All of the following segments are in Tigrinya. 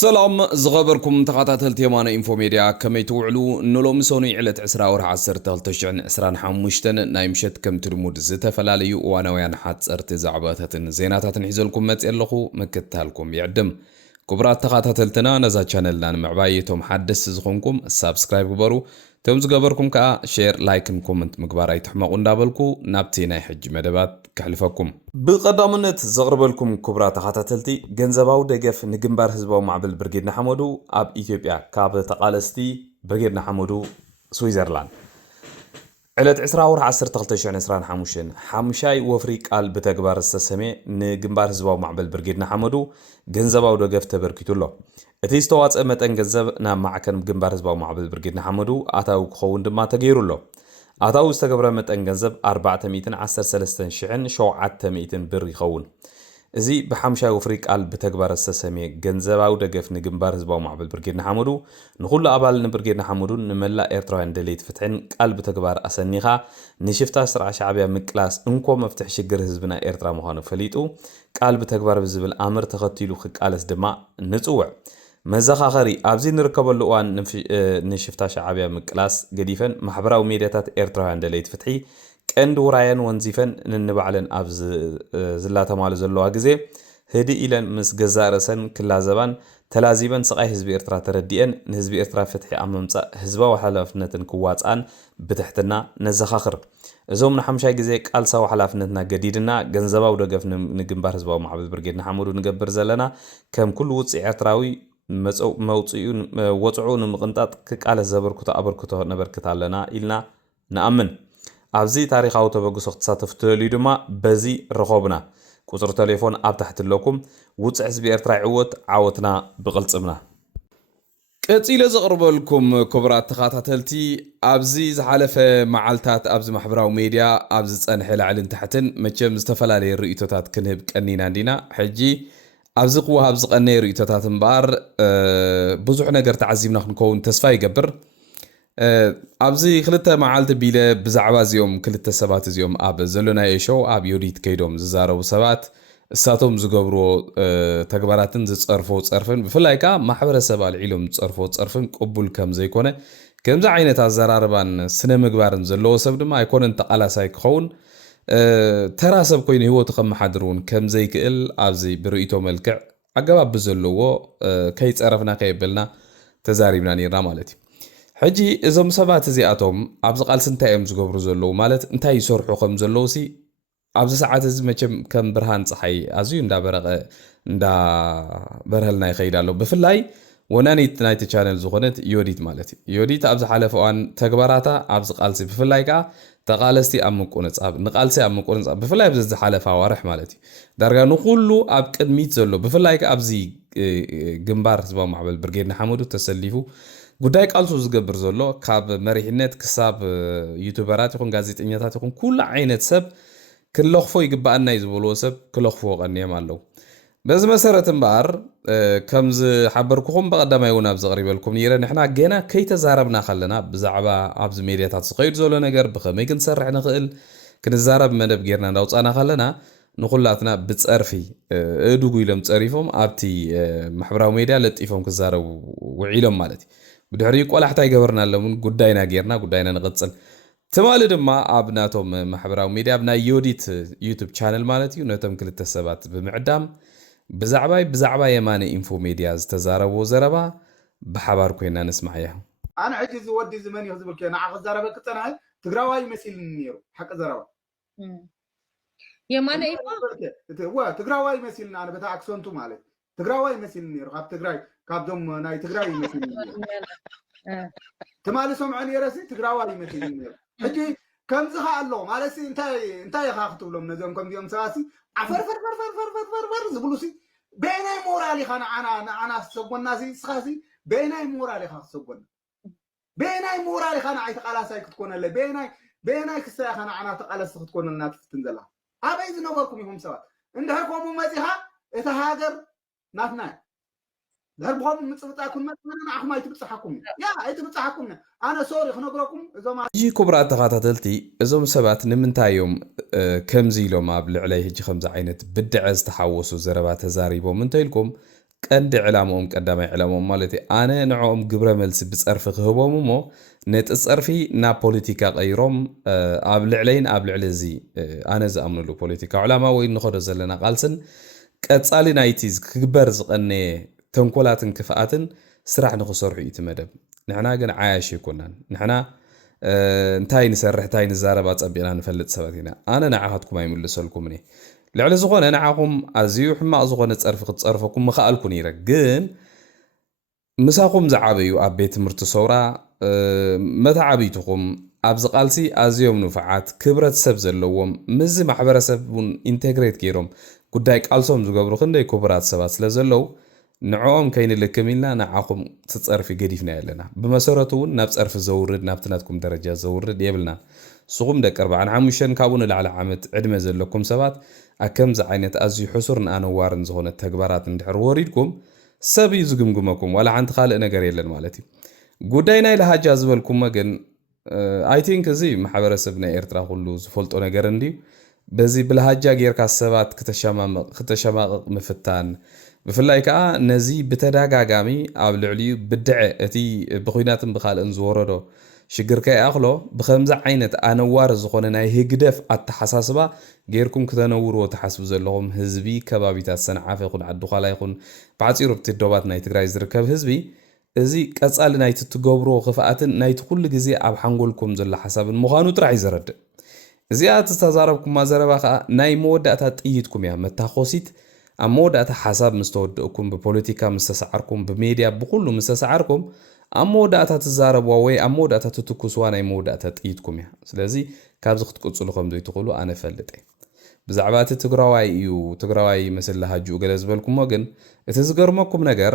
سلام زغبركم تقاتل تيمانا انفو ميديا كمي توعلو نلو مسوني علت عسرا ورح عسر تلتشعن عسران حموشتن نايمشت كم ترمود زتا فلاليو وانا ويان حات سرت زعباتتن زيناتاتن حيزلكم متيلخو مكتالكم يعدم كبرات تقاتلتنا نزا چانلنا معبايتهم حدث زخونكم سابسكرايب قبرو تمز قبركم كا شير لايكن كومنت مقباراي تحمقون دابلكو نابتينا حج مدبات كحلفكم بقدامنت زغربلكم كبرات تقاتلتي جنزباو دقف نجنبار حزباو معبل برجيدنا حمودو اب ايثيوبيا كاب تقالستي برجيدنا حمودو سويزرلاند علت عسرا ورح عسر تغلتشعن عسران حموشاي وفريق قال بتكبار السسمي نجنبار حزباو معبل برجيدنا حمودو جنزباو دقف تبركيتو له እቲ ዝተዋፅአ መጠን ገንዘብ ናብ ማዕከን ግንባር ህዝባዊ ማዕበል ብርጌድና ሓመዱ ኣታዊ ክኸውን ድማ ተገይሩሎ ኣታዊ ዝተገብረ መጠን ገንዘብ 413,700 ብር ይኸውን እዚ ብሓምሻይ ወፍሪ ቃል ብተግባር ዝተሰመየ ገንዘባዊ ደገፍ ንግንባር ህዝባዊ ማዕበል ብርጌድና ሓመዱ ንኹሉ ኣባል ንብርጌድና ሓመዱ ንመላእ ኤርትራውያን ደለይቲ ፍትሕን ቃል ብተግባር ኣሰኒኻ ንሽፍታ ስርዓ ሻዕብያ ምቅላስ እንኮ መፍትሕ ሽግር ህዝብና ኤርትራ ምዃኑ ፈሊጡ ቃል ብተግባር ብዝብል ኣምር ተኸቲሉ ክቃለስ ድማ ንጽውዕ መዘኻኸሪ ኣብዚ ንርከበሉ እዋን ንሽፍታ ሻዕብያ ምቅላስ ገዲፈን ማሕበራዊ ሜድያታት ኤርትራውያን ደለይቲ ፍትሒ ቀንዲ ውራየን ወንዚፈን ንንባዕለን ኣብ ዝላተማሉ ዘለዋ ግዜ ህዲ ኢለን ምስ ገዛእ ርእሰን ክላዘባን ተላዚበን ስቃይ ህዝቢ ኤርትራ ተረዲአን ንህዝቢ ኤርትራ ፍትሒ ኣብ ምምፃእ ህዝባዊ ሓላፍነትን ክዋፅኣን ብትሕትና ነዘኻኽር እዞም ንሓምሻይ ግዜ ቃልሳዊ ሓላፍነትና ገዲድና ገንዘባዊ ደገፍ ንግንባር ህዝባዊ ማዕበል ብርጌድና ሓመዱ ንገብር ዘለና ከም ኩሉ ውፅእ ኤርትራዊ ወፅዑ ንምቕንጣጥ ክቃለስ ዘበርክቶ ኣበርክቶ ነበርክት ኣለና ኢልና ንኣምን ኣብዚ ታሪኻዊ ተበግሶ ክትሳተፉ ትደልዩ ድማ በዚ ረኸብና ቁፅሪ ቴሌፎን ኣብ ታሕቲ ኣለኩም ውፅእ ህዝቢ ኤርትራ ይዕወት ዓወትና ብቕልፅምና ቀፂለ ዘቕርበልኩም ክቡራት ተኸታተልቲ ኣብዚ ዝሓለፈ መዓልታት ኣብዚ ማሕበራዊ ሜድያ ኣብዚ ፀንሐ ላዕልን ታሕትን መቸም ዝተፈላለየ ርእይቶታት ክንህብ ቀኒና እንዲና ሕጂ ኣብዚ ክወሃብ ዝቐነየ ርእይቶታት እምበኣር ብዙሕ ነገር ተዓዚብና ክንከውን ተስፋ ይገብር ኣብዚ ክልተ መዓልቲ ቢለ ብዛዕባ እዚኦም ክልተ ሰባት እዚኦም ኣብ ዘለናዮ ሾው ኣብ ዮዲት ከይዶም ዝዛረቡ ሰባት እሳቶም ዝገብርዎ ተግባራትን ዝፀርፎ ፀርፍን ብፍላይ ከዓ ማሕበረሰብ ኣልዒሎም ዝፀርፎ ፀርፍን ቅቡል ከም ዘይኮነ ከምዚ ዓይነት ኣዘራርባን ስነ ምግባርን ዘለዎ ሰብ ድማ ኣይኮነን ተቃላሳይ ክኸውን ተራ ሰብ ኮይኑ ህይወቱ ከመሓድር እውን ከም ዘይክእል ኣብዚ ብርእይቶ መልክዕ ኣገባብ ብዘለዎ ከይፀረፍና ከየበልና ተዛሪብና ነርና ማለት እዩ ሕጂ እዞም ሰባት እዚኣቶም ኣብዚ ቃልሲ እንታይ እዮም ዝገብሩ ዘለዉ ማለት እንታይ ይሰርሑ ከም ዘለዉ ሲ ኣብዚ ሰዓት እዚ መቸም ከም ብርሃን ፀሓይ ኣዝዩ እንዳበረህልና ይኸይድ ኣሎ ብፍላይ ወናኒት ናይቲ ቻነል ዝኾነት ዮዲት ማለት እዩ ዮዲት ኣብዚ ሓለፈ እዋን ተግባራታ ኣብዚ ቃልሲ ብፍላይ ከዓ ተቃለስቲ ኣብ ምቁንፃብ ንቃልሲ ኣብ ምቁንፃብ ብፍላይ ኣብዚ ዝሓለፈ ኣዋርሕ ማለት እዩ ዳርጋ ንኩሉ ኣብ ቅድሚት ዘሎ ብፍላይ ከዓ ኣብዚ ግንባር ህዝባዊ ማዕበል ብርጌድና ሓመዱ ተሰሊፉ ጉዳይ ቃልሱ ዝገብር ዘሎ ካብ መሪሕነት ክሳብ ዩቱበራት ይኹን ጋዜጠኛታት ይኹን ኩሉ ዓይነት ሰብ ክለኽፎ ይግባአና እዩ ዝበልዎ ሰብ ክለኽፎ ቀኒዮም ኣለዉ በዚ መሰረት እምበኣር ከም ዝሓበርኩኹም ብቐዳማይ እውን ኣብ ዘቕሪበልኩም ነይረ ንሕና ገና ከይተዛረብና ከለና ብዛዕባ ኣብዚ ሜድያታት ዝኸይዱ ዘሎ ነገር ብኸመይ ክንሰርሕ ንኽእል ክንዛረብ መደብ ጌርና እንዳውፃና ከለና ንኹላትና ብፀርፊ እድጉ ኢሎም ፀሪፎም ኣብቲ ማሕበራዊ ሜድያ ለጢፎም ክዛረቡ ውዒሎም ማለት እዩ ብድሕሪ ቆላሕታ ይገበርና ኣለውን ጉዳይና ጌርና ጉዳይና ንቕፅል ትማሊ ድማ ኣብ ናቶም ማሕበራዊ ሜድያ ኣብ ናይ ዮዲት ዩቱብ ቻነል ማለት እዩ ነቶም ክልተ ሰባት ብምዕዳም ብዛዕባ የማነ ኢንፎ ሜድያ ዝተዛረብዎ ዘረባ ብሓባር ኮይና ንስማዕ እያ ኣነ ሕጂ ዝወዲ ዝመን እዩ ዝብል ከ ንዓ ክዛረበ ክፀናይ ትግራዋይ መሲልኒ ነይሩ ሓቂ ዘረባ የማነ ኢንፎ ትግራዋይ መሲልኒ ኣነ በታ ኣክሰንቱ ማለት ትግራዋይ መሲልኒ ነይሩ ካብ ትግራይ ካብዞም ናይ ትግራይ መሲልኒ ነይሩ ትማሊ ሰምዖ ነይረሲ ትግራዋይ መሲልኒ ነይሩ ሕጂ ከምዚ ኸ ኣሎ ማለት እንታይ ኢኻ ክትብሎም ነዞም ከምዚኦም ሰባሲ ዓፈርፈርፈርፈርፈርፈርፈር ዝብሉሲ በይናይ ሞራል ኢኻ ንዓና ዝሰጎናሲ ስኻሲ በይናይ ሞራል ኢኻ ክትሰጎና በይናይ ሞራል ኢኻ ንዓይ ተቃላሳይ ክትኮነለ በይናይ ክሳይ ኢኻ ንዓና ተቃለሲ ክትኮነልና ትፍትን ዘላ ኣበይ ዝነበርኩም ኢኹም ሰባት እንድሕር ከምኡ መፂኻ እቲ ሃገር ናትና ለርብهم ምጽብጣኩም መጥመና አሕማ ይትብጽሐኩም ያ ይትብጽሐኩም አና ሶሪ ክነግረኩም እዞም እጂ ኩብራት ተኸታተልቲ እዞም ሰባት ንምንታዮም ከምዚ ኢሎም ኣብ ልዕላይ ሕጂ ከምዚ ዓይነት ብድዐ ዝተሓወሱ ዘረባ ተዛሪቦም እንተይልኩም ቀንዲ ዕላምኦም ቀዳማይ ዕላምኦም ማለት እዩ ኣነ ንዕኦም ግብረ መልሲ ብፀርፊ ክህቦም እሞ ነቲ ፀርፊ ናብ ፖለቲካ ቀይሮም ኣብ ልዕለይን ኣብ ልዕሊ እዚ ኣነ ዝኣምንሉ ፖለቲካ ዕላማ ወይ ንኸዶ ዘለና ቃልስን ቀፃሊ ናይቲ ክግበር ዝቐነየ ተንኮላትን ክፍኣትን ስራሕ ንክሰርሑ እዩ እቲ መደብ ንሕና ግን ዓያሽ ይኮናን ንሕና እንታይ ንሰርሕ እንታይ ንዛረባ ፀቢቕና ንፈልጥ ሰባት ኢና ኣነ ንዓኻትኩም ኣይምልሰልኩም እኔ ልዕሊ ዝኾነ ንዓኹም ኣዝዩ ሕማቕ ዝኾነ ፀርፊ ክትፀርፈኩም ምኽኣልኩ ነይረ ግን ምሳኹም ዝዓበዩ ኣብ ቤት ትምህርቲ ሰውራ መተዓቢትኹም ኣብዚ ቃልሲ ኣዝዮም ንፉዓት ክብረተሰብ ዘለዎም ምዚ ማሕበረሰብ እውን ኢንቴግሬት ገይሮም ጉዳይ ቃልሶም ዝገብሩ ክንደይ ክቡራት ሰባት ስለ ዘለው ንዕኦም ከይንልክም ኢልና ንዓኹም ትፀርፊ ገዲፍና ኣለና ብመሰረቱ እውን ናብ ፀርፊ ዘውርድ ናብቲ ናትኩም ደረጃ ዘውርድ የብልና ንስኹም ደቂ 45 ካብኡ ንላዕሊ ዓመት ዕድመ ዘለኩም ሰባት ኣብ ከምዚ ዓይነት ኣዝዩ ሕሱር ንኣነዋርን ዝኾነ ተግባራት እንድሕር ወሪድኩም ሰብ እዩ ዝግምግመኩም ዋላ ሓንቲ ካልእ ነገር የለን ማለት እዩ ጉዳይ ናይ ለሃጃ ዝበልኩሞ ግን ኣይ ቲንክ እዚ ማሕበረሰብ ናይ ኤርትራ ኩሉ ዝፈልጦ ነገር እንድዩ በዚ ብለሃጃ ጌርካ ሰባት ክተሸማቕቕ ምፍታን ብፍላይ ከዓ ነዚ ብተደጋጋሚ ኣብ ልዕሊኡ ብድዐ እቲ ብኹናትን ብካልእን ዝወረዶ ሽግር ከይኣኽሎ ብከምዚ ዓይነት ኣነዋር ዝኾነ ናይ ህግደፍ ኣተሓሳስባ ጌርኩም ክተነውርዎ ተሓስቡ ዘለኹም ህዝቢ ከባቢታት ሰንዓፈ ይኹን ዓዱኻላ ይኹን ብዓፂሩ ብቲ ዶባት ናይ ትግራይ ዝርከብ ህዝቢ እዚ ቀፃሊ ናይቲ ትገብሮ ክፍኣትን ናይቲ ኩሉ ግዜ ኣብ ሓንጎልኩም ዘሎ ሓሳብን ምዃኑ ጥራሕ ይዘረድእ እዚኣ ተዛረብኩማ ዘረባ ከዓ ናይ መወዳእታ ጥይትኩም እያ መታኾሲት ኣብ መወዳእታ ሓሳብ ምስ ተወድእኩም ብፖለቲካ ምስ ተሰዓርኩም ብሜድያ ብኩሉ ምስ ተሰዓርኩም ኣብ መወዳእታ ትዛረብዋ ወይ ኣብ መወዳእታ ትትኩስዋ ናይ መወዳእታ ጥይትኩም እያ ስለዚ ካብዚ ክትቅፅሉ ከም ዘይትኽእሉ ኣነ ፈልጥ ብዛዕባ እቲ ትግራዋይ እዩ ትግራዋይ መስለ ሃጅኡ ገለ ዝበልኩሞ ግን እቲ ዝገርመኩም ነገር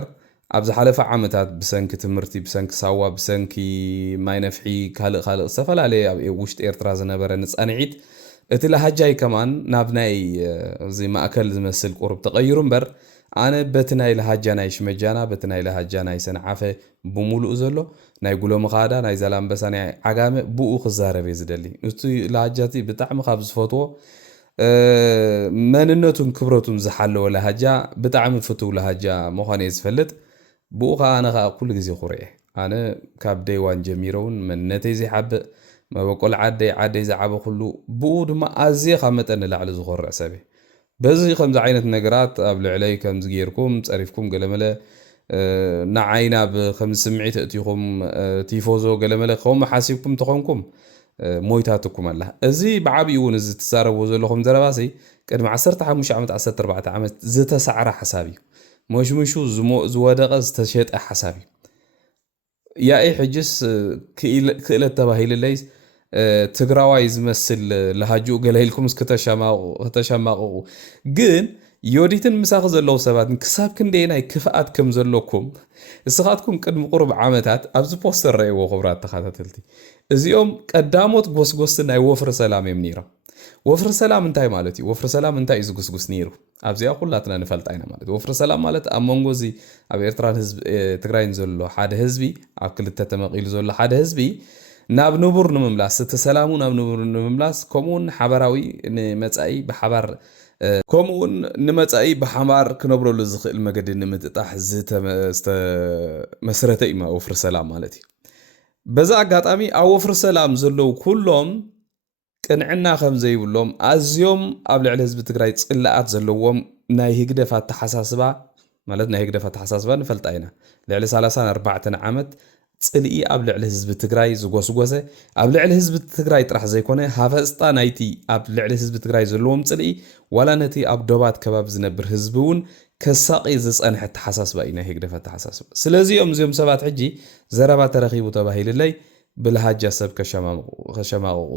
ኣብ ዝሓለፈ ዓመታት ብሰንኪ ትምህርቲ ብሰንኪ ሳዋ ብሰንኪ ማይ ነፍሒ ካልእ ዝተፈላለየ ኣብ ውሽጢ ኤርትራ ዝነበረ ንፃንዒት እቲ ለሃጃይ ከማን ናብ ናይ እዚ ማእከል ዝመስል ቁርብ ተቐይሩ እምበር ኣነ በቲ ናይ ለሃጃ ናይ ሽመጃና በቲ ናይ ለሃጃ ናይ ሰንዓፈ ብሙሉእ ዘሎ ናይ ጉሎ መኻዳ ናይ ዘላንበሳ ናይ ዓጋመ ብኡ ክዛረብ እየ ዝደሊ እቲ ለሃጃቲ ብጣዕሚ ካብ ዝፈትዎ መንነቱን ክብረቱን ዝሓለወ ለሃጃ ብጣዕሚ ፍትው ለሃጃ ምዃኑ እየ ዝፈልጥ ብኡ ከዓ ኣነ ከዓ ኩሉ ግዜ ኩርኤ ኣነ ካብ ደይዋን ጀሚሮውን መንነተይ ዘይሓብእ መበቆል ዓደይ ዝዓበ ኩሉ ብኡ ድማ ኣዝየ ካብ መጠን ንላዕሊ ዝኮርዕ ሰብ በዚ ከምዚ ዓይነት ነገራት ኣብ ልዕለይ ከምዚ ጌርኩም ፀሪፍኩም ገለመለ ንዓይና ብከምዚ ስምዒት እትይኹም ቲፎዞ ገለመለ ከምኡ ሓሲብኩም ተኾንኩም ሞይታትኩም ኣላ እዚ ብዓብኡ እውን እዚ ትዛረብዎ ዘለኹም ዘረባሲ ቅድሚ 15 ዓመት 14 ዓመት ዝተሰዕረ ሓሳብ እዩ መሽምሹ ዝወደቐ ዝተሸጠ ሓሳብ እዩ ያኢ ሕጅስ ክእለት ተባሂልለይ ትግራዋይ ዝመስል ለሃጅኡ ገለ ኢልኩም ከተሸማቕቑ ግን ዮዲትን ምሳኺ ዘለዉ ሰባት ክሳብ ክንደይ ናይ ክፍኣት ከም ዘለኩም እስኻትኩም ቅድሚ ቁርብ ዓመታት ኣብዚ ፖስተር ረእይዎ ክቡራት ተኸታተልቲ እዚኦም ቀዳሞት ጎስጎስቲ ናይ ወፍሪ ሰላም እዮም ነይሮም ወፍሪ ሰላም እንታይ ማለት እዩ ወፍሪ ሰላም እንታይ እዩ ዝጉስጉስ ነይሩ ኣብዚኣ ኩላትና ንፈልጣ ኢና ማለት ወፍሪ ሰላም ማለት ኣብ መንጎ እዚ ኣብ ኤርትራን ህዝቢ ትግራይን ዘሎ ሓደ ህዝቢ ኣብ ክልተ ተመቒሉ ዘሎ ሓደ ህዝቢ ናብ ንቡር ንምምላስ እቲ ሰላሙ ናብ ንቡር ንምምላስ ከምኡውን ሓበራዊ ንመጻኢ ብሓባር ከምኡውን ንመጻኢ ብሓባር ክነብረሉ ዝኽእል መገዲ ንምጥጣሕ ዝተመስረተ እዩ ወፍሪ ሰላም ማለት እዩ በዛ ኣጋጣሚ ኣብ ወፍሪ ሰላም ዘለው ኩሎም ቅንዕና ከም ዘይብሎም ኣዝዮም ኣብ ልዕሊ ህዝቢ ትግራይ ጽላኣት ዘለዎም ናይ ህግደፍ ኣተሓሳስባ ማለት ናይ ህግደፍ ኣተሓሳስባ ንፈልጣ ኢና ልዕሊ 34 ዓመት ጽልኢ ኣብ ልዕሊ ህዝቢ ትግራይ ዝጎስጎሰ ኣብ ልዕሊ ህዝቢ ትግራይ ጥራሕ ዘይኮነ ሃፈስጣ ናይቲ ኣብ ልዕሊ ህዝቢ ትግራይ ዘለዎም ጽልኢ ዋላ ነቲ ኣብ ዶባት ከባቢ ዝነብር ህዝቢ እውን ከሳቂ ዝጸንሐ ኣተሓሳስባ እዩ ናይ ህግደፍ ኣተሓሳስባ ስለዚኦም እዚኦም ሰባት ሕጂ ዘረባ ተረኺቡ ተባሂልለይ ብለሃጃ ሰብ ከሸማቕቑ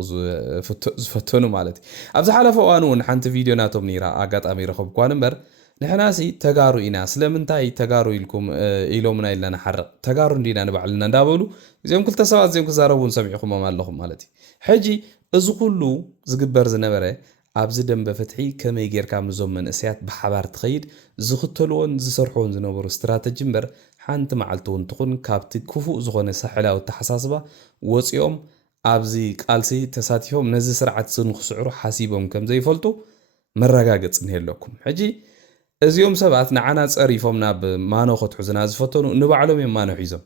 ዝፈተኑ ማለት እዩ ኣብ ዝሓለፈ እዋን እውን ሓንቲ ቪድዮ ናቶም ነይራ ኣጋጣሚ ረኸብኳን እምበር ንሕናሲ ተጋሩ ኢና ስለምንታይ ተጋሩ ኢልኩም ኢሎምና ኢልና ንሓርቕ ተጋሩ እንዲና ንባዕልና እንዳበሉ እዚኦም ክልተ ሰባት እዚኦም ክዛረቡን ሰሚዕኹሞም ኣለኹም ማለት እዩ ሕጂ እዚ ኩሉ ዝግበር ዝነበረ ኣብዚ ደንበ ፍትሒ ከመይ ጌርካ ምዞም መንእሰያት ብሓባር ትኸይድ ዝኽተልዎን ዝሰርሕዎን ዝነበሩ ስትራተጂ እምበር ሓንቲ መዓልቲ እውን ትኹን ካብቲ ክፉእ ዝኾነ ሳሕላዊ ተሓሳስባ ወፂኦም ኣብዚ ቃልሲ ተሳቲፎም ነዚ ስርዓት ንክስዕሩ ሓሲቦም ከም ዘይፈልጡ መረጋገፅ እንሄለኩም ሕጂ እዚኦም ሰባት ንዓና ፀሪፎም ናብ ማኖ ክትሕዙና ዝፈተኑ ንባዕሎም እዮም ማኖ ሒዞም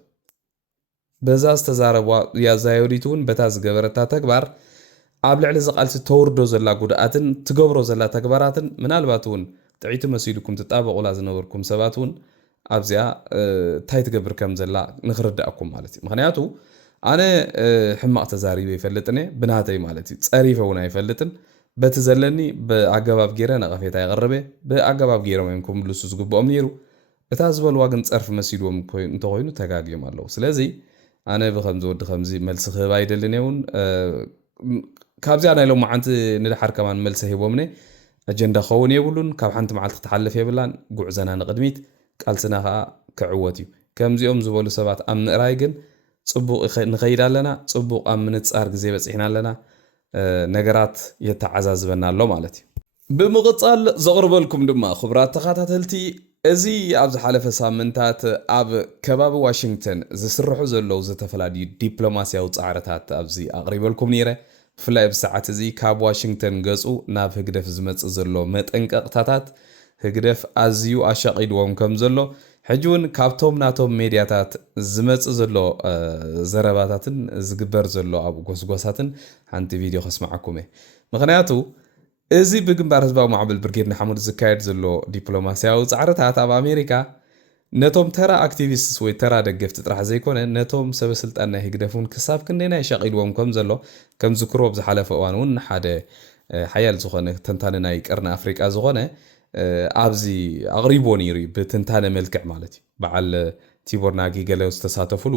በዛ ዝተዛረቧ ያዛዮዲት እውን በታ ዝገበረታ ተግባር ኣብ ልዕሊ ዝቃልሲ ተወርዶ ዘላ ጉድኣትን ትገብሮ ዘላ ተግባራትን ምናልባት እውን ጥዒቱ መሲልኩም ትጣበቑላ ዝነበርኩም ሰባት እውን ኣብዚኣ እንታይ ትገብር ከም ዘላ ንኽርዳእኩም ማለት እዩ ምክንያቱ ኣነ ሕማቕ ተዛሪበ ይፈልጥነ ብናተይ ማለት እዩ ፀሪፈ እውን ኣይፈልጥን በቲ ዘለኒ ብኣገባብ ገይረ ነቐፌታ ይቐርበ ብኣገባብ ገይሮም እዮም ክምልሱ ዝግብኦም ነይሩ እታ ዝበልዋ ግን ፀርፊ መሲልዎም እንተኮይኑ ተጋግዮም ኣለዉ ስለዚ ኣነ ብከምዚ ወዲ ከምዚ መልሲ ክህብ ኣይደልን እውን ካብዚኣ ናይ ሎም መዓንቲ ንድሓር ከማን መልሲ ሂቦምነ ኣጀንዳ ክኸውን የብሉን ካብ ሓንቲ መዓልቲ ክትሓልፍ የብላን ጉዕዘና ንቅድሚት ቃልስና ከዓ ክዕወት እዩ ከምዚኦም ዝበሉ ሰባት ኣብ ምእራይ ግን ፅቡቕ ንኸይድ ኣለና ፅቡቕ ኣብ ምንፃር ግዜ በፂሕና ኣለና ነገራት የተዓዛዝበና ኣሎ ማለት እዩ ብምቕፃል ዘቕርበልኩም ድማ ክቡራት ተኸታተልቲ እዚ ኣብ ዝሓለፈ ሳምንታት ኣብ ከባቢ ዋሽንግተን ዝስርሑ ዘለው ዝተፈላለዩ ዲፕሎማስያዊ ፃዕርታት ኣብዚ ኣቕሪበልኩም ነይረ ብፍላይ ብሰዓት እዚ ካብ ዋሽንግተን ገፁ ናብ ህግደፍ ዝመፅእ ዘሎ መጠንቀቕታታት ህግደፍ ኣዝዩ ኣሻቒድዎም ከም ዘሎ ሕጂ እውን ካብቶም ናቶም ሜድያታት ዝመፅእ ዘሎ ዘረባታትን ዝግበር ዘሎ ኣብ ጎስጓሳትን ሓንቲ ቪድዮ ከስማዓኩም እየ ምክንያቱ እዚ ብግንባር ህዝባዊ ማዕበል ብርጌድ ንሓመዱ ዝካየድ ዘሎ ዲፕሎማስያዊ ፃዕርታት ኣብ ኣሜሪካ ነቶም ተራ ኣክቲቪስትስ ወይ ተራ ደገፍቲ ጥራሕ ዘይኮነ ነቶም ሰበስልጣን ናይ ህግደፉን ክሳብ ክንደና የሻቒድዎም ከም ዘሎ ከም ዝክሮ ብዝሓለፈ እዋን እውን ሓደ ሓያል ዝኾነ ተንታኒ ናይ ቀርኒ ኣፍሪቃ ዝኾነ ኣብዚ ኣቕሪቦ ነይሩ ብትንታነ መልክዕ ማለት እዩ በዓል ቲቦር ናጊ ገለ ዝተሳተፍሉ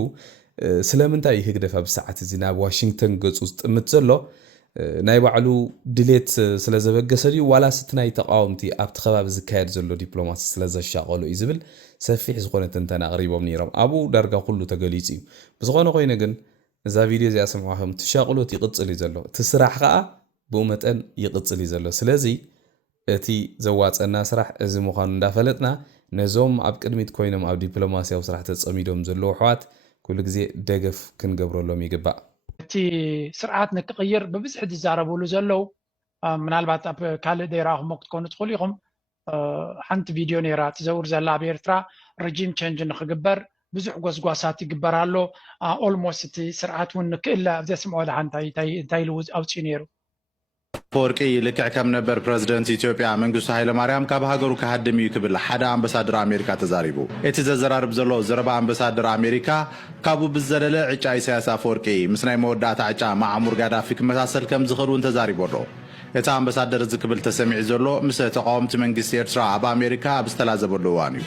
ስለምንታይ ህግደፍ ኣብ ሰዓት እዚ ናብ ዋሽንግተን ገፁ ዝጥምት ዘሎ ናይ ባዕሉ ድሌት ስለ ዘበገሰ ድዩ ዋላ ስቲ ናይ ተቃወምቲ ኣብቲ ከባቢ ዝካየድ ዘሎ ዲፕሎማሲ ስለ ዘሻቐሉ እዩ ዝብል ሰፊሕ ዝኾነ ትንተና ኣቕሪቦም ነይሮም ኣብኡ ዳርጋ ኩሉ ተገሊጹ እዩ ብዝኾነ ኮይኑ ግን እዛ ቪድዮ እዚኣ ሰምዓኹም ትሻቕሎት ይቕፅል እዩ ዘሎ እቲ ስራሕ ከዓ ብኡ መጠን ይቕፅል እዩ ዘሎ ስለዚ እቲ ዘዋፀና ስራሕ እዚ ምዃኑ እንዳፈለጥና ነዞም ኣብ ቅድሚት ኮይኖም ኣብ ዲፕሎማስያዊ ስራሕ ተፀሚዶም ዘለዉ ኣሕዋት ኩሉ ግዜ ደገፍ ክንገብረሎም ይግባእ እቲ ስርዓት ንክቕይር ብብዝሒ ዝዛረብሉ ዘለው ምናልባት ኣብ ካልእ ደይራኹም ክትኮኑ ትኽእሉ ኢኹም ሓንቲ ቪድዮ ነይራ ትዘውር ዘላ ኣብ ኤርትራ ሬጂም ቼንጅ ንክግበር ብዙሕ ጎስጓሳት ይግበር ኣሎ ኦልሞስት እቲ ስርዓት እውን ንክእለ ኣብ ዘስምዖ ድሓ እንታይ ኢሉ ኣውፅኡ ነይሩ ፈወርቂ ልክዕ ከም ነበር ፕረዚደንት ኢትዮጵያ መንግስቱ ሃይለማርያም ካብ ሃገሩ ክሃድም እዩ ክብል ሓደ ኣምባሳደር ኣሜሪካ ተዛሪቡ እቲ ዘዘራርብ ዘሎ ዘረባ ኣምባሳደር ኣሜሪካ ካብኡ ብዝዘለለ ዕጫ ኢሳያስ ኣፈወርቂ ምስ ናይ መወዳእታ ዕጫ ማዕሙር ጋዳፊ ክመሳሰል ከም ዝኽእል እውን ተዛሪቡ ኣሎ እቲ ኣምባሳደር ዝክብል ተሰሚዑ ዘሎ ምስ ተቃወምቲ መንግስቲ ኤርትራ ኣብ ኣሜሪካ ኣብ ዝተላዘበሉ እዋን እዩ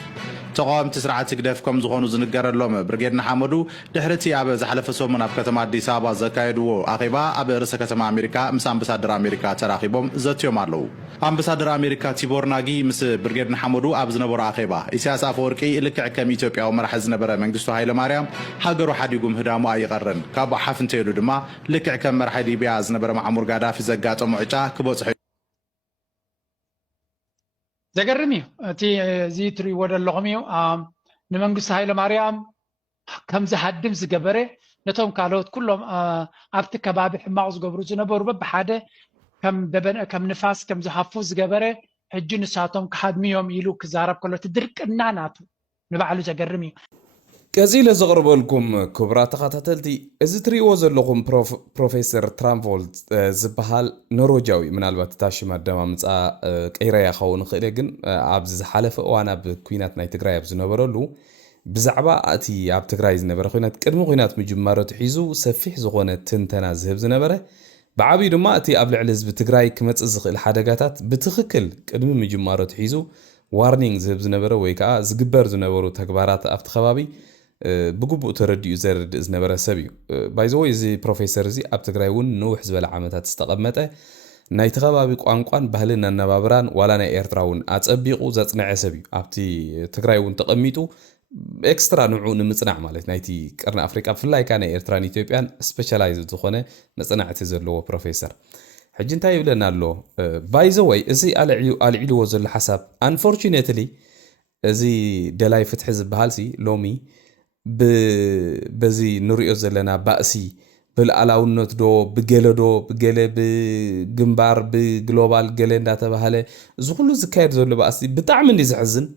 ተቃወምቲ ስርዓት ህግደፍ ከም ዝኾኑ ዝንገረሎም ብርጌድ ንሓመዱ ድሕርቲ ኣብ ዝሓለፈ ሰሙን ኣብ ከተማ ኣዲስ ኣበባ ዘካየድዎ ኣኼባ ኣብ ርእሰ ከተማ ኣሜሪካ ምስ ኣምባሳደር ኣሜሪካ ተራኺቦም ዘትዮም ኣለዉ ኣምባሳደር ኣሜሪካ ቲቦር ናጊ ምስ ብርጌድ ንሓመዱ ኣብ ዝነበሮ ኣኼባ ኢሳያስ ኣፈወርቂ ልክዕ ከም ኢትዮጵያዊ መራሒ ዝነበረ መንግስቱ ሃይለማርያም ሃገሩ ሓዲጉ ምህዳሙ ኣይቐርን ካብኡ ሓፍ እንተኢሉ ድማ ልክዕ ከም መራሒ ሊብያ ዝነበረ ማዕሙር ጋዳፊ ዘጋጠሙ ዕጫ ክበፅሑ ዘገርም እዩ እቲ እዚ ትሪእዎ ዘለኹም እዩ ንመንግስቲ ሃይለማርያም ከም ዝሃድም ዝገበረ ነቶም ካልኦት ኩሎም ኣብቲ ከባቢ ሕማቕ ዝገብሩ ዝነበሩ በብሓደ ከም ንፋስ ከም ዝሃፉ ዝገበረ ሕጂ ንሳቶም ክሃድሚዮም ኢሉ ክዛረብ ከሎ እቲ ድርቅና ናቱ ንባዕሉ ዘገርም እዩ ቀፂለ ዘቕርበልኩም ክቡራት ተኸታተልቲ እዚ ትሪእዎ ዘለኹም ፕሮፌሰር ትራንቮልት ዝበሃል ኖርዌጃዊ ምናልባት እታ ሽም ኣደማምፃ ቀይረያ ክኸውን ክእለ ግን ኣብዚ ዝሓለፈ እዋን ኣብ ኩናት ናይ ትግራይ ኣብ ዝነበረሉ ብዛዕባ እቲ ኣብ ትግራይ ዝነበረ ኩናት ቅድሚ ኩናት ምጅማሮ ትሒዙ ሰፊሕ ዝኾነ ትንተና ዝህብ ዝነበረ ብዓብዩ ድማ እቲ ኣብ ልዕሊ ህዝቢ ትግራይ ክመፅእ ዝኽእል ሓደጋታት ብትኽክል ቅድሚ ምጅማሮ ትሒዙ ዋርኒንግ ዝህብ ዝነበረ ወይ ከዓ ዝግበር ዝነበሩ ተግባራት ኣብቲ ከባቢ ብግቡእ ተረዲኡ ዘርድእ ዝነበረ ሰብ እዩ ባይዘወይ እዚ ፕሮፌሰር እዚ ኣብ ትግራይ እውን ንውሕ ዝበለ ዓመታት ዝተቐመጠ ናይቲ ከባቢ ቋንቋን ባህልን ኣነባብራን ዋላ ናይ ኤርትራ እውን ኣፀቢቑ ዘፅንዐ ሰብ እዩ ኣብቲ ትግራይ እውን ተቐሚጡ ኤክስትራ ንዑ ንምፅናዕ ማለት ናይቲ ቀርኒ ኣፍሪቃ ብፍላይ ከዓ ናይ ኤርትራን ኢትዮጵያን ስፔሻላይዝ ዝኾነ መፅናዕቲ ዘለዎ ፕሮፌሰር ሕጂ እንታይ ይብለና ኣሎ ባይዘወይ እዚ ኣልዒልዎ ዘሎ ሓሳብ አንፎርቹኔትሊ እዚ ደላይ ፍትሒ ዝበሃል ሲ ሎሚ በዚ ንሪኦ ዘለና ባእሲ ብልኣላውነት ዶ ብገለ ዶ ብገለ ብግንባር ብግሎባል ገለ እንዳተባሃለ እዚ ኩሉ ዝካየድ ዘሎ ባእሲ ብጣዕሚ እንዲ ዝሕዝን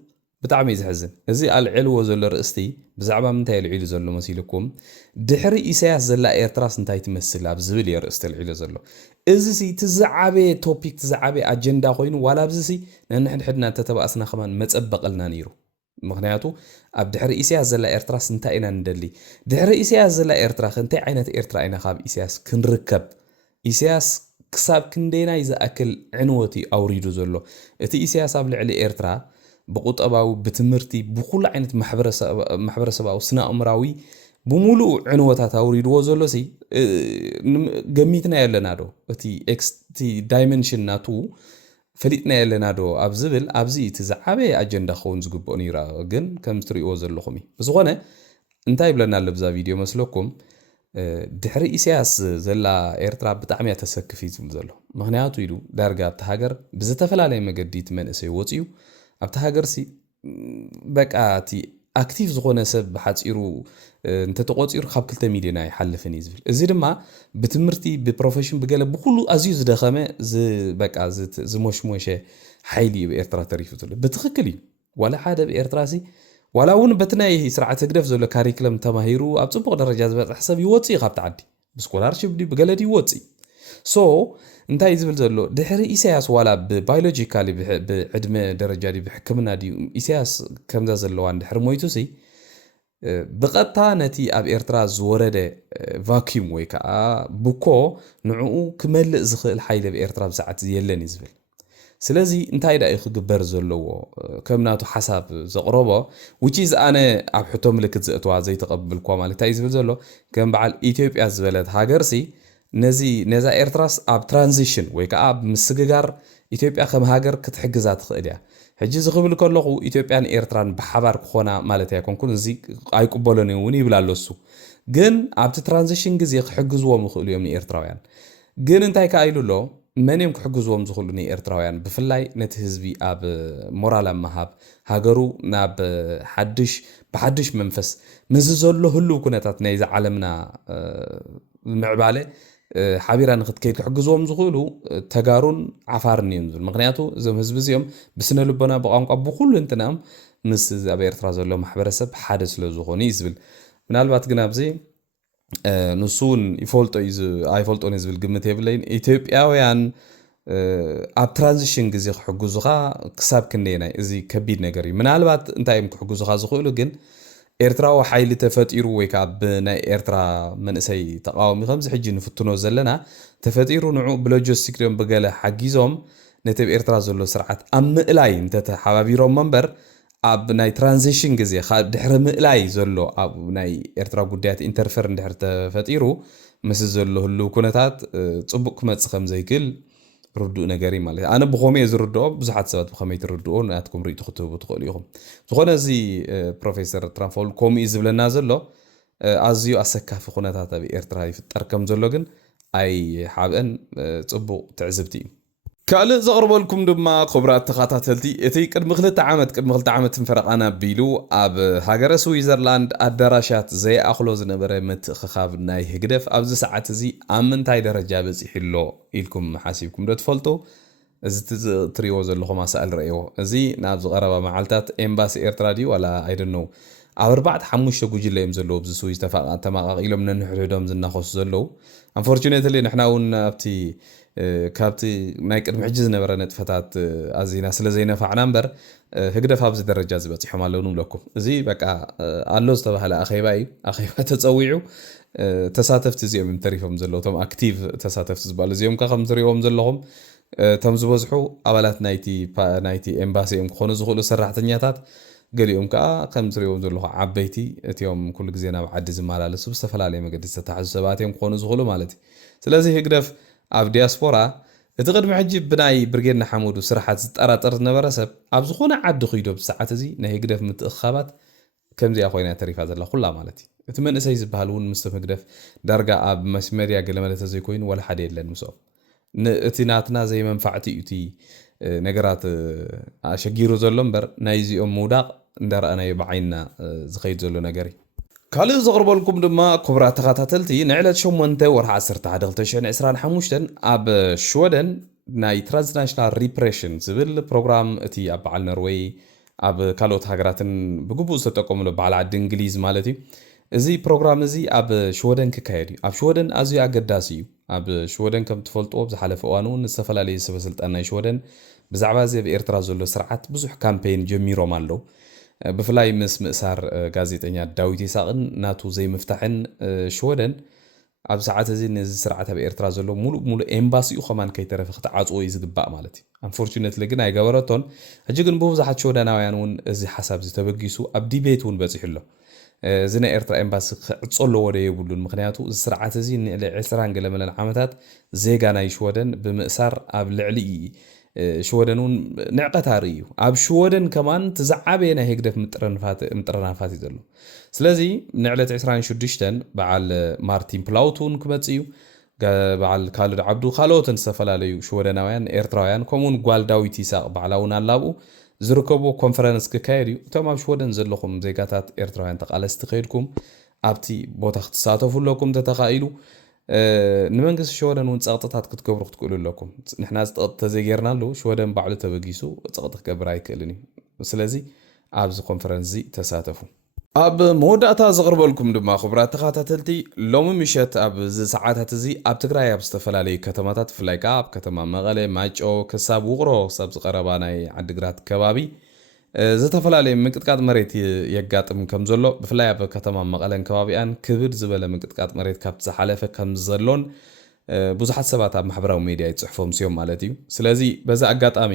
ብጣዕሚ እዩ ዝሕዝን እዚ ኣልዕልዎ ዘሎ ርእስቲ ብዛዕባ ምንታይ ልዒሉ ዘሎ መሲልኩም ድሕሪ ኢሳያስ ዘላ ኤርትራስ እንታይ ትመስል ኣብ ዝብል እየ ርእስቲ ልዒሉ ዘሎ እዚ ሲ ትዛዓበየ ቶፒክ ትዛዓበየ ኣጀንዳ ኮይኑ ዋላ ኣብዚ ሲ ነንሕድሕድና እንተተባእስና ከማን መፀበቐልና ነይሩ ምክንያቱ ኣብ ድሕሪ ኢሳያስ ዘላ ኤርትራስ እንታይ ኢና ንደሊ ድሕሪ ኢሳያስ ዘላ ኤርትራ እንታይ ዓይነት ኤርትራ ኢና ካብ ኢሳያስ ክንርከብ ኢሳያስ ክሳብ ክንደናይ ዝኣክል ዕንወት ኣውሪዱ ዘሎ እቲ ኢሳያስ ኣብ ልዕሊ ኤርትራ ብቁጠባዊ ብትምህርቲ ብኩሉ ዓይነት ማሕበረሰባዊ ስነ-ኣእምራዊ ብሙሉእ ዕንወታት ኣውሪድዎ ዘሎ ሲ ገሚትና የለና ዶ እቲ ዳይሜንሽን ናቱ ፈሊጥና የለና ዶ ኣብ ዝብል ኣብዚ እቲ ዝዓበየ ኣጀንዳ ክኸውን ዝግብኦ ነይሩ ግን ከም ትሪእዎ ዘለኹም ብዝኾነ እንታይ ይብለና ኣሎ ብዛ ቪድዮ መስለኩም ድሕሪ ኢሳያስ ዘላ ኤርትራ ብጣዕሚ እያ ተሰክፍ እዩ ዝብል ዘሎ ምክንያቱ ኢሉ ዳርጋ ኣብቲ ሃገር ብዝተፈላለየ መገዲ እቲ መንእሰይ ወፂኡ ኣብቲ ሃገር ሲ በቃ እቲ ኣክቲቭ ዝኾነ ሰብ ሓፂሩ እንተተቆፂሩ ካብ 2 ሚልዮን ኣይሓልፍን እዩ ዝብል እዚ ድማ ብትምህርቲ ብፕሮፌሽን ብገለ ብኩሉ ኣዝዩ ዝደኸመ በቃ ዝሞሽሞሸ ሓይሊ እዩ ብኤርትራ ተሪፉ ዘሎ ብትክክል እዩ ዋላ ሓደ ብኤርትራ ሲ ዋላ እውን በቲ ናይ ስርዓተ ህግደፍ ዘሎ ካሪክለም ተማሂሩ ኣብ ፅቡቅ ደረጃ ዝበፅሕ ሰብ ይወፅእ ካብቲ ዓዲ ብስኮላርሽፕ ዲ ብገለ ዲ ይወፅእ ሶ እንታይ ዝብል ዘሎ ድሕሪ ኢሳያስ ዋላ ብባዮሎጂካሊ ብዕድመ ደረጃ ዲ ብሕክምና ዲ ኢሳያስ ከምዛ ዘለዋ እንድሕር ሞይቱ ሲ ብቐጥታ ነቲ ኣብ ኤርትራ ዝወረደ ቫኪዩም ወይ ከዓ ብኮ ንዕኡ ክመልእ ዝኽእል ሓይሊ ብኤርትራ ብሰዓት የለን እዩ ዝብል ስለዚ እንታይ ዳ እዩ ክግበር ዘለዎ ከም ናቱ ሓሳብ ዘቕረቦ which is ኣነ ኣብ ሕቶ ምልክት ዘእትዋ ዘይተቐብልኳ ማለት እዩ ዝብል ዘሎ ከም በዓል ኢትዮጵያ ዝበለት ሃገር ሲ ነዛ ኤርትራስ ኣብ ትራንዚሽን ወይ ከዓ ኣብ ምስግጋር ኢትዮጵያ ከም ሃገር ክትሕግዛ ትኽእል እያ ሕጂ ዝኽብል ከለኹ ኢትዮጵያን ኤርትራን ብሓባር ክኾና ማለት ኣይኮንኩን እዚ ኣይቅበሎን እውን ይብል ኣሎ እሱ ግን ኣብቲ ትራንዚሽን ግዜ ክሕግዝዎም ይኽእሉ እዮም ንኤርትራውያን ግን እንታይ ከዓ ኢሉ ኣሎ መን እዮም ክሕግዝዎም ዝኽእሉ ንኤርትራውያን ብፍላይ ነቲ ህዝቢ ኣብ ሞራል ኣመሃብ ሃገሩ ናብ ብሓድሽ መንፈስ ምዝ ዘሎ ህልው ኩነታት ናይዚ ዓለምና ምዕባለ ሓቢራ ንክትከይድ ክሕግዝዎም ዝኽእሉ ተጋሩን ዓፋርን እዮም ዝብል ምክንያቱ እዞም ህዝቢ እዚኦም ብስነ ልቦና ብቋንቋ ብኩሉ እንትናም ምስ ኣብ ኤርትራ ዘሎ ማሕበረሰብ ሓደ ስለ ዝኾኑ እዩ ዝብል ምናልባት ግን ኣብዚ ንሱ እውን ኣይፈልጦን ዝብል ግምት የብለይን ኢትዮጵያውያን ኣብ ትራንዚሽን ግዜ ክሕግዙኻ ክሳብ ክንደናይ እዚ ከቢድ ነገር እዩ ምናልባት እንታይ እዮም ክሕግዙኻ ዝኽእሉ ግን ኤርትራዊ ሓይሊ ተፈጢሩ ወይ ከዓ ብናይ ኤርትራ መንእሰይ ተቃዋሚ ከምዚ ሕጂ ንፍትኖ ዘለና ተፈጢሩ ንዑ ብሎጂስቲክ ዶም ብገለ ሓጊዞም ነቲ ኤርትራ ዘሎ ስርዓት ኣብ ምእላይ እንተተሓባቢሮም መንበር ኣብ ናይ ትራንዚሽን ግዜ ድሕሪ ምእላይ ዘሎ ኣብ ናይ ኤርትራ ጉዳያት ኢንተርፌር እንድሕር ተፈጢሩ ምስ ዘሎ ህልው ኩነታት ፅቡቅ ክመፅእ ከም ዘይክእል ርዱእ ነገር እዩ ማለት ኣነ ብኸመይ ዝርድኦ ብዙሓት ሰባት ብኸመይ ትርድኦ ንኣትኩም ርእይቶ ክትህቡ ትኽእሉ ኢኹም ዝኾነ እዚ ፕሮፌሰር ትራንፎል ከምኡ ዝብለና ዘሎ ኣዝዩ ኣሰካፊ ኩነታት ኣብ ኤርትራ ይፍጠር ከም ዘሎ ግን ኣይ ሓብአን ፅቡቅ ትዕዝብቲ እዩ ካልእ ዘቕርበልኩም ድማ ክቡራት ተኸታተልቲ እቲ ቅድሚ 2 ዓመት ፈረቓና ኣቢሉ ኣብ ሃገረ ስዊዘርላንድ ኣዳራሻት ዘይኣኽሎ ዝነበረ ምትእኽኻብ ናይ ህግደፍ ኣብዚ ሰዓት እዚ ኣብ ምንታይ ደረጃ በፂሕሎ ኢልኩም ሓሲብኩም ዶ ትፈልጡ እዚ ትሪእዎ ዘለኹም ኣሳእል ረእይዎ እዚ ናብ ዝቐረባ መዓልታት ኤምባሲ ኤርትራ ድዩ ዋላ ኣይደነው ኣብ 4-5 ጉጅለ እዮም ዘለዉ ኣብዚ ስዊዝ ተማቓቒሎም ነንሕድሕዶም ዝናኸሱ ዘለዉ አንፎርቹኔትሊ ንሕና እውን ኣብቲ ካብቲ ናይ ቅድሚ ሕጂ ዝነበረ ነጥፈታት ኣዚና ስለ ዘይነፋዕና እምበር ህግደፍ ኣብዚ ደረጃ ዝበፂሖም ኣለዉ ንብለኩም እዚ በቃ ኣሎ ዝተባሃለ ኣኼባ እዩ ኣኼባ ተፀዊዑ ተሳተፍቲ እዚኦም እዮም ተሪፎም ዘለዉ እቶም ኣክቲቭ ተሳተፍቲ ዝበሃሉ እዚኦም ከም ትሪእዎም ዘለኹም እቶም ዝበዝሑ ኣባላት ናይቲ ኤምባሲ እዮም ክኾኑ ዝኽእሉ ሰራሕተኛታት ገሊኦም ከዓ ከም ትሪእዎም ዘለኹ ዓበይቲ እቲኦም ኩሉ ግዜ ናብ ዓዲ ዝመላለሱ ብዝተፈላለየ መገዲ ዝተታሕዙ ሰባት እዮም ክኾኑ ዝኽእሉ ማለት እዩ ስለዚ ህግደፍ ኣብ ዲያስፖራ እቲ ቅድሚ ሕጂ ብናይ ብርጌድና ሓሙዱ ስራሓት ዝጠራጠር ዝነበረ ሰብ ኣብ ዝኾነ ዓዲ ኺዶ ብሰዓት እዚ ናይ ህግደፍ ምትእኽኻባት ከምዚኣ ኮይና ተሪፋ ዘላ ኩላ ማለት እዩ እቲ መንእሰይ ዝበሃል እውን ምስቶም ህግደፍ ዳርጋ ኣብ መስመርያ ገለመለተ ዘይኮይኑ ወላ ሓደ የለን ምስኦም እቲ ናትና ዘይመንፋዕቲ እዩ እቲ ነገራት ኣሸጊሩ ዘሎ እምበር ናይ እዚኦም ምውዳቕ እንዳረኣናዮ ብዓይንና ዝኸይድ ዘሎ ነገር እዩ ካልእ ዘቕርበልኩም ድማ ክቡራት ተኸታተልቲ ንዕለት 8 ወርሒ 11 2025 ኣብ ሽወደን ናይ ትራንስናሽናል ሪፕሬሽን ዝብል ፕሮግራም እቲ ኣብ በዓል ኖርዌይ ኣብ ካልኦት ሃገራትን ብግቡእ ዝተጠቀሙሉ በዓል ዓዲ እንግሊዝ ማለት እዩ እዚ ፕሮግራም እዚ ኣብ ሽወደን ክካየድ እዩ ኣብ ሽወደን ኣዝዩ ኣገዳሲ እዩ ኣብ ሽወደን ከም ትፈልጥዎ ብዝሓለፈ እዋን እውን ዝተፈላለዩ ሰበስልጣን ናይ ሽወደን ብዛዕባ እዚ ኣብ ኤርትራ ዘሎ ስርዓት ብዙሕ ካምፔይን ጀሚሮም ኣለዉ ብፍላይ ምስ ምእሳር ጋዜጠኛ ዳዊት ይስሐቅን ናቱ ዘይምፍታሕን ሽወደን ኣብ ሰዓት እዚ ነዚ ስርዓት ኣብ ኤርትራ ዘሎ ሙሉእ ኤምባሲኡ ኸማን ከይተረፈ ክትዓፅዎ እዩ ዝግባእ ማለት እዩ አንፎርቹኔትሊ ግን ኣይገበረቶን ሕጂ ግን ብብዙሓት ሽወደናውያን እውን እዚ ሓሳብ ዝተበጊሱ ኣብ ዲቤት እውን በፂሑ ኣሎ እዚ ናይ ኤርትራ ኤምባሲ ክዕፆ ኣለዎ ዶ የብሉን ምክንያቱ እዚ ስርዓት እዚ ን20 ገለ መለን ዓመታት ዜጋ ናይ ሽወደን ብምእሳር ኣብ ልዕሊ ሽወደን እውን ንዕቀት ኣርኢ እዩ ኣብ ሽወደን ከማን ትዝዓበየ ናይ ህግደፍ ምጥረናፋት እዩ ዘሎ ስለዚ ንዕለት 26 በዓል ማርቲን ፕላውቱን ክመፅ እዩ በዓል ካልድ ዓብዱ ካልኦትን ዝተፈላለዩ ሽወደናውያን ኤርትራውያን ከምኡውን ጓል ዳዊት ይስሐቅ በዓላ እውን ኣላብኡ ዝርከብዎ ኮንፈረንስ ክካየድ እዩ እቶም ኣብ ሽወደን ዘለኹም ዜጋታት ኤርትራውያን ተቃለስቲ ከይድኩም ኣብቲ ቦታ ክትሳተፉ ኣለኩም ተተኻኢሉ ንመንግስቲ ሽወደን እውን ፀቕጥታት ክትገብሩ ክትክእሉ ኣለኩም ንሕና ፀቕጢ ተዘይጌርናሉ ሽወደን ባዕሉ ተበጊሱ ፀቕጢ ክገብር ኣይክእልን እዩ ስለዚ ኣብዚ ኮንፈረንስ እዚ ተሳተፉ ኣብ መወዳእታ ዘቕርበልኩም ድማ ክቡራት ተኸታተልቲ ሎሚ ምሸት ኣብ ሰዓታት እዚ ኣብ ትግራይ ኣብ ዝተፈላለዩ ከተማታት ብፍላይ ከዓ ኣብ ከተማ መቐለ ማይጮ ክሳብ ውቕሮ ክሳብ ዝቐረባ ናይ ዓዲግራት ከባቢ ዝተፈላለዩ ምንቅጥቃጥ መሬት የጋጥም ከም ዘሎ ብፍላይ ኣብ ከተማ መቐለን ከባቢኣን ክብድ ዝበለ ምንቅጥቃጥ መሬት ካብቲ ዝሓለፈ ከም ዘሎን ብዙሓት ሰባት ኣብ ማሕበራዊ ሚድያ ይፅሕፎም ሲዮም ማለት እዩ ስለዚ በዛ ኣጋጣሚ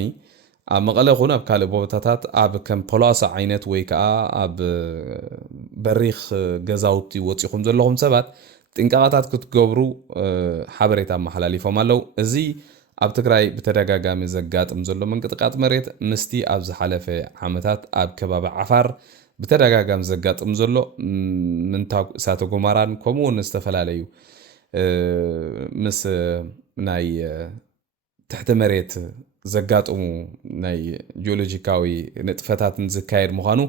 ኣብ መቐለ ኹን ኣብ ካልእ ቦታታት ኣብ ከም ፖላሳ ዓይነት ወይ ከዓ ኣብ በሪኽ ገዛውቲ ወፂኹም ዘለኹም ሰባት ጥንቃቐታት ክትገብሩ ሓበሬታ መሓላሊፎም ኣለው እዚ ኣብ ትግራይ ብተደጋጋሚ ዘጋጥም ዘሎ ምንቅጥቃጥ መሬት ምስቲ ኣብ ዝሓለፈ ዓመታት ኣብ ከባቢ ዓፋር ብተደጋጋሚ ዘጋጥም ዘሎ ምንታግ እሳተ ጎመራን ከምኡውን ዝተፈላለዩ ምስ ናይ ትሕቲ መሬት ዘጋጥሙ ናይ ጂኦሎጂካዊ ንጥፈታትን ዝካየድ ምዃኑ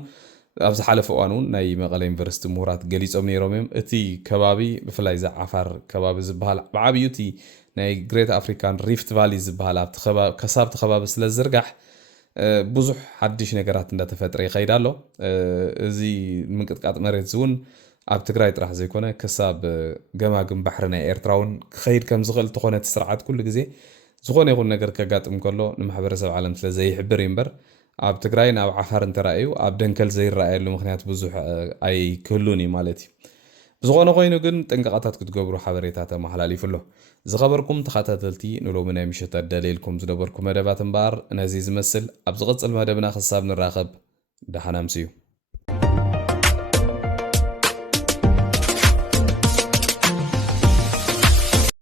ኣብ ዝሓለፈ እዋን እውን ናይ መቐለ ዩኒቨርሲቲ ምሁራት ገሊፆም ነይሮም እዮም እቲ ከባቢ ብፍላይ ዛ ዓፋር ከባቢ ዝበሃል ብዓብዩ እቲ ናይ ግሬት ኣፍሪካን ሪፍት ቫሊ ዝበሃል ከሳብቲ ከባቢ ስለ ዝርጋሕ ብዙሕ ሓድሽ ነገራት እንዳተፈጥረ ይኸይድ ኣሎ እዚ ምንቅጥቃጥ መሬት እውን ኣብ ትግራይ ጥራሕ ዘይኮነ ክሳብ ገማግም ባሕሪ ናይ ኤርትራ እውን ክኸይድ ከም ዝኽእል ተኾነ እቲ ስርዓት ኩሉ ግዜ ዝኾነ ይኹን ነገር ከጋጥም ከሎ ንማሕበረሰብ ዓለም ስለ ዘይሕብር እምበር ኣብ ትግራይ ናብ ዓፋር እንተራእዩ ኣብ ደንከል ዘይረኣየሉ ምክንያት ብዙሕ ኣይክህሉን እዩ ማለት እዩ ብዝኾነ ኮይኑ ግን ጥንቃቐታት ክትገብሩ ሓበሬታ ተመሓላሊፉ ኣሎ ዝኸበርኩም ተኸታተልቲ ንሎሚ ናይ ምሸት ኣዳለይልኩም ዝነበርኩ መደባት እምበር ነዚ ዝመስል ኣብ ዝቐፅል መደብና ክሳብ ንራኸብ ደሓና ምስዩ